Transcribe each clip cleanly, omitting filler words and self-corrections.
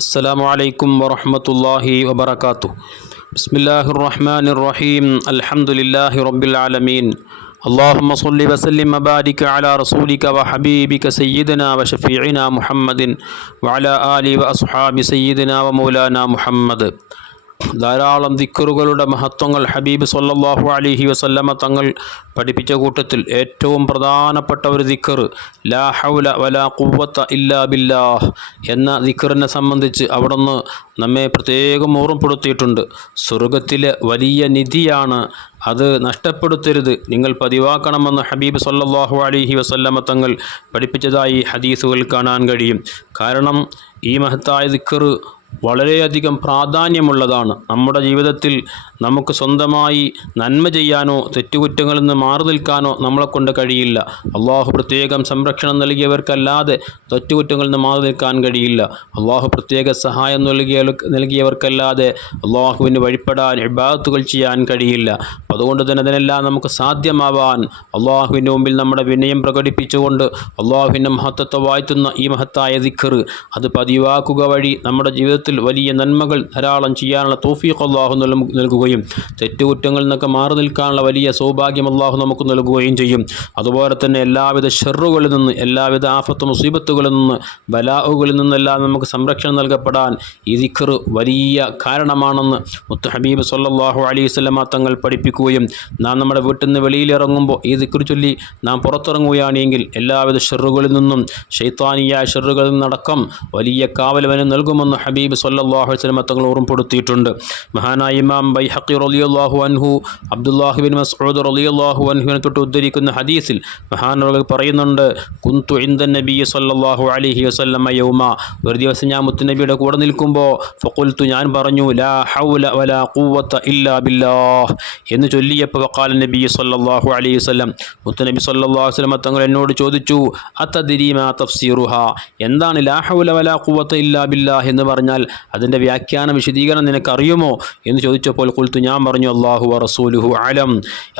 അസ്സലാമു അലൈക്കും വറഹ്മത്തുള്ളാഹി വബറകാതുഹു. ബിസ്മില്ലാഹിർ റഹ്മാനിർ റഹീം. അൽഹംദുലില്ലാഹി റബ്ബിൽ ആലമീൻ. അല്ലാഹുമ്മ സ്വല്ലി വസല്ലിം വബാരിക് അലാ റസൂലിക വഹബീബിക സയ്യിദിനാ വശഫീഇനാ മുഹമ്മദിൻ വഅലാ ആലിഹി വഅസ്ഹാബി സയ്യിദിനാ വമൗലാനാ മുഹമ്മദ്. ധാരാളം ദിക്റുകളുടെ മഹത്വങ്ങൾ ഹബീബ് സ്വല്ലല്ലാഹു അലൈഹി വസല്ലമ തങ്ങൾ പഠിപ്പിച്ച കൂട്ടത്തിൽ ഏറ്റവും പ്രധാനപ്പെട്ട ഒരു ദിക്ർ ലാ ഹൗല വലാ ഖുവ്വത ഇല്ലാ ബില്ലാഹ് എന്ന ദിക്റിനെ സംബന്ധിച്ച് അവിടുന്ന് നമ്മെ പ്രത്യേകം ഓർമ്മപ്പെടുത്തിയിട്ടുണ്ട്. സ്വർഗത്തിലെ വലിയ നിധിയാണ്, അത് നഷ്ടപ്പെടുത്തരുത്, നിങ്ങൾ പതിവാക്കണമെന്ന് ഹബീബ് സ്വല്ലല്ലാഹു അലൈഹി വസല്ലമ തങ്ങൾ പഠിപ്പിച്ചതായി ഹദീസുകൾ കാണാൻ കഴിയും. കാരണം ഈ മഹത്തായ ദിക്ർ വളരെയധികം പ്രാധാന്യമുള്ളതാണ്. നമ്മുടെ ജീവിതത്തിൽ നമുക്ക് സ്വന്തമായി നന്മ ചെയ്യാനോ തെറ്റുകുറ്റങ്ങളിൽ നിന്ന് മാറി നിൽക്കാനോ നമ്മളെക്കൊണ്ട് കഴിയില്ല. അള്ളാഹു പ്രത്യേകം സംരക്ഷണം നൽകിയവർക്കല്ലാതെ തെറ്റുകുറ്റങ്ങളിൽ നിന്ന് മാറി നിൽക്കാൻ കഴിയില്ല. അള്ളാഹു പ്രത്യേക സഹായം നൽകിയവർക്കല്ലാതെ അള്ളാഹുവിന് വഴിപ്പെടാൻ ഇബാദത്തുകൾ ചെയ്യാൻ കഴിയില്ല. അതുകൊണ്ട് തന്നെ അതിനെല്ലാം നമുക്ക് സാധ്യമാവാൻ അള്ളാഹുവിൻ്റെ മുമ്പിൽ നമ്മുടെ വിനയം പ്രകടിപ്പിച്ചുകൊണ്ട് അള്ളാഹുവിൻ്റെ മഹത്വത്തെ വാഴ്ത്തുന്ന ഈ മഹത്തായ ദിക്ർ അത് പതിവാക്കുക വഴി നമ്മുടെ ജീവിതത്തിൽ വലിയ നന്മകൾ ധാരാളം ചെയ്യാനുള്ള തൗഫീഖ് അള്ളാഹു നൽകുകയും തെറ്റുകുറ്റങ്ങളിൽ നിന്നൊക്കെ മാറി നിൽക്കാനുള്ള വലിയ സൗഭാഗ്യം അള്ളാഹു നമുക്ക് നൽകുകയും ചെയ്യും. അതുപോലെ തന്നെ എല്ലാവിധ ഷർറുകളിൽ നിന്ന്, എല്ലാവിധ ആഫത്ത് മുസീബത്തുകളിൽ നിന്ന്, ബലാഉകളിൽ നിന്നെല്ലാം നമുക്ക് സംരക്ഷണം നൽകപ്പെടാൻ ഈ ദിക്ർ വലിയ കാരണമാണെന്ന് മുത്ത് ഹബീബ് സ്വല്ലല്ലാഹു അലൈഹി വസല്ലമ തങ്ങൾ പഠിപ്പിക്കുകയും നാം നമ്മുടെ വീട്ടിൽ നിന്ന് വെളിയിലിറങ്ങുമ്പോൾ ഈ ദിക്ർ ചൊല്ലി നാം പുറത്തിറങ്ങുകയാണെങ്കിൽ എല്ലാവിധ ഷർറുകളിൽ നിന്നും ശൈത്താനിയായ ഷർറുകളിൽ നിന്നടക്കം വലിയ കാവലവന് നൽകുമെന്ന് ഹബീബ് സ്വല്ലല്ലാഹു അലൈഹി വസല്ലമ തങ്ങൾ ഓർമ്മപ്പെടുത്തിയിട്ടുണ്ട്. മഹാനായ ഇമാം ബൈഹഖി റളിയല്ലാഹു അൻഹു അബ്ദുല്ലാഹി ബിൻ മസ്ഊദ് റളിയല്ലാഹു അൻഹുവിനെ തൊട്ട് ഉദ്ധരിക്കുന്ന ഹദീസിൽ മഹാനവർ പറയുന്നുണ്ട്, കുന്തു ഇൻദ നബി സ്വല്ലല്ലാഹു അലൈഹി വസല്ലമ യൗമ, ഒരു ദിവസം ഞാൻ മുത്തുനബിയുടെ കൂടെ നിൽക്കുമ്പോൾ ഫഖുൽതു, ഞാൻ പറഞ്ഞു, ലാ ഹൗല വലാ ഖുവ്വത ഇല്ലാ ബില്ലാഹ് എന്ന് ചൊല്ലിയപ്പോൾ വഖാല നബി സ്വല്ലല്ലാഹു അലൈഹി വസല്ലം, മുത്തുനബി സ്വല്ലല്ലാഹു അലൈഹി വസല്ലമ തങ്ങൾ എന്നോട് ചോദിച്ചു, അതദ്രി മാ തഫ്സീറുഹാ, എന്താണ് ലാ ഹൗല വലാ ഖുവ്വത ഇല്ലാ ബില്ലാഹ് എന്ന് പറഞ്ഞാൽ അതിൻ്റെ വ്യാഖ്യാനം വിശദീകരണം നിനക്കറിയുമോ എന്ന് ചോദിച്ചപ്പോൾ ഖുൽതു, ഞാൻ പറഞ്ഞു, അല്ലാഹു വറസൂലുഹു അലം.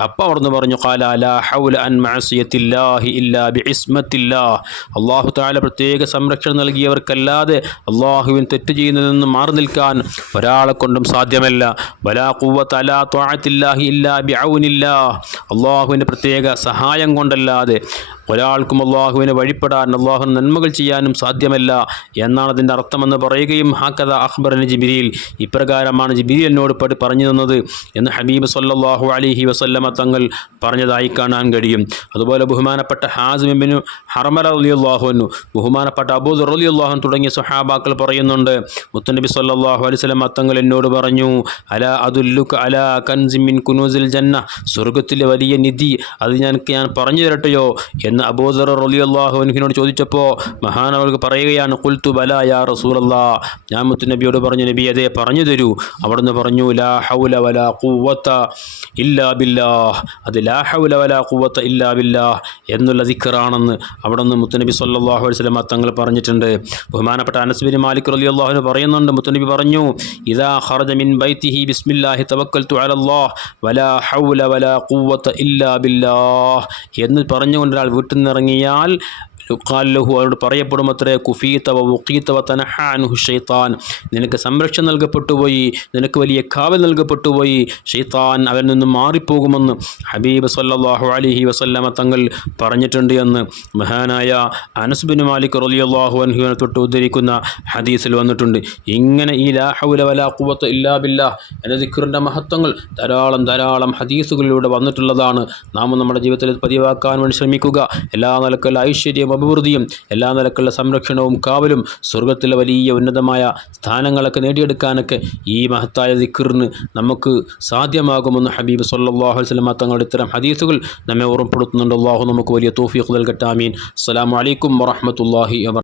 അപ്പോൾ അവിടുന്ന് പറഞ്ഞു, ഖാല ലാ ഹൗല അൻ മഅസിയത്തില്ലാഹി ഇല്ലാ ബിഇസ്മത്തില്ലാഹ്, അല്ലാഹു തആല പ്രത്യേക സംരക്ഷണം നൽകിയവർക്കല്ലാതെ അല്ലാഹുവിൻ തെറ്റ് ചെയ്യുന്നതിൽ നിന്ന് മാറി നിൽക്കാൻ ഒരാളെ കൊണ്ടും സാധ്യമല്ല. വലാ ഖുവ്വത അലാ ത്വഅത്തില്ലാഹി ഇല്ലാ ബിഔനില്ലാഹ്, അല്ലാഹുവിൻ്റെ പ്രത്യേക സഹായം കൊണ്ടല്ലാതെ ഒരാൾക്കും അള്ളാഹുവിനെ വഴിപ്പെടാൻ, അള്ളാഹുവിന് നന്മകൾ ചെയ്യാനും സാധ്യമല്ല എന്നാണ് അതിൻ്റെ അർത്ഥമെന്ന് പറയുകയും ഹാക്കദ അഖ്ബറനി ജിബ്രീൽ, ഇപ്രകാരമാണ് ജിബ്രീൽ എന്നോട് പറഞ്ഞു തന്നത് എന്ന് ഹബീബ് സ്വല്ലല്ലാഹു അലൈഹി വസല്ലമ തങ്ങൾ പറഞ്ഞതായി കാണാൻ കഴിയും. അതുപോലെ ബഹുമാനപ്പെട്ട ഹാസിം ഇബ്നു ഹർമല റളിയല്ലാഹു അൻഹു, ബഹുമാനപ്പെട്ട അബൂദർ റളിയല്ലാഹു അൻഹു തുടങ്ങിയ സ്വഹാബാക്കൾ പറയുന്നുണ്ട്, മുത്തുനബി സ്വല്ലല്ലാഹു അലൈഹി വസല്ലമ തങ്ങൾ എന്നോട് പറഞ്ഞു, അലാ അദുല്ലുക അലാ കൻസിൻ മിൻ കുനൂസിൽ ജന്ന, സ്വർഗ്ഗത്തിലെ വലിയ നിധി അത് ഞാൻ പറഞ്ഞു തരട്ടെയോ എന്ന് അബൂദർ റളിയല്ലാഹു അൻഹുവിനോട് ചോദിച്ചപ്പോൾ മഹാനവർക്ക് പറയുകയാണ്, ഖുൽതു ബലാ യാ റസൂലല്ലാഹ്, ഞാൻ മുത്തുനബിയോട് പറഞ്ഞു, നബി അതേ പറഞ്ഞു തരൂ. അവിടുന്ന് പറഞ്ഞു, ലാ ഹൗല വലാ ഖുവ്വത ഇല്ലാ ബില്ലാഹ്, അത് ലാ ഹൗല വലാ ഖുവ്വത ഇല്ലാ ബില്ലാഹ് എന്നുള്ള ദിക്റാണെന്ന് അവിടുന്ന് മുത്തുനബി സ്വല്ലല്ലാഹു അലൈഹി വസല്ലം തങ്ങൾ പറഞ്ഞിട്ടുണ്ട്. ബഹുമാനപ്പെട്ട അനസ് ബിൻ മാലിക് റളിയല്ലാഹു അൻഹു പറയുന്നുണ്ട്, മുത്തുനബി പറഞ്ഞു, ഇദാ ഖറജ മിൻ ബൈതിഹി ബിസ്മില്ലാഹി തവക്കൽതു അലല്ലാഹ് വലാ ഹൗല വലാ ഖുവ്വത ഇല്ലാ ബില്ലാഹ് എന്ന് പറഞ്ഞുകൊണ്ട് ഒരാൾ വീട്ടിൽ നിന്നിറങ്ങിയാൽ ഖാലഹു, അവരോട് പറയപ്പെടും അത്രേ, കുഫീത വ വുഖീത വ തനഹ അൻഹു ശൈത്താൻ, നിനക്ക് സംരക്ഷണം നൽകപ്പെട്ടുപോയി, നിനക്ക് വലിയ കാവൽ നൽകപ്പെട്ടുപോയി, ശൈത്താൻ അവരിൽ നിന്നും മാറിപ്പോകുമെന്ന് ഹബീബ് സ്വല്ലല്ലാഹു അലൈഹി വസല്ലമ തങ്ങൾ പറഞ്ഞിട്ടുണ്ട് എന്ന് മഹാനായ അനസ് ബിൻ മാലിക് റളിയല്ലാഹു അൻഹുവിനെ തൊട്ട് ഉദ്ധരിക്കുന്ന ഹദീസിൽ വന്നിട്ടുണ്ട്. ഇങ്ങനെ ഈ ലാ ഹൗല വലാ ഖുവ്വത ഇല്ലാ ബില്ലാഹ് എന്ന ദിക്റിൻ്റെ മഹത്വങ്ങൾ ധാരാളം ഹദീസുകളിലൂടെ വന്നിട്ടുള്ളതാണ്. നാം നമ്മുടെ ജീവിതത്തിൽ പതിവാക്കാൻ വേണ്ടി ശ്രമിക്കുക. എല്ലാ നിലക്കുള്ള ഐശ്വര്യം, അഭിവൃദ്ധിയും, എല്ലാ നിലക്കുള്ള സംരക്ഷണവും കാവലും, സ്വർഗത്തിലെ വലിയ ഉന്നതമായ സ്ഥാനങ്ങളൊക്കെ നേടിയെടുക്കാനൊക്കെ ഈ മഹത്തായ ദിക്റിന് നമുക്ക് സാധ്യമാകുമെന്ന് ഹബീബ് സ്വല്ലല്ലാഹു അലൈഹി വസല്ലം തങ്ങളുടെ ഇത്തരം ഹദീസുകൾ നമ്മെ ഓർമ്മപ്പെടുത്തുന്നുണ്ട്. അല്ലാഹു നമുക്ക് വലിയ തൗഫീഖ് നൽകട്ടെ. ആമീൻ. അസ്സലാമു അലൈക്കും വറഹ്മത്തുള്ളാഹി വബറകാതുഹു.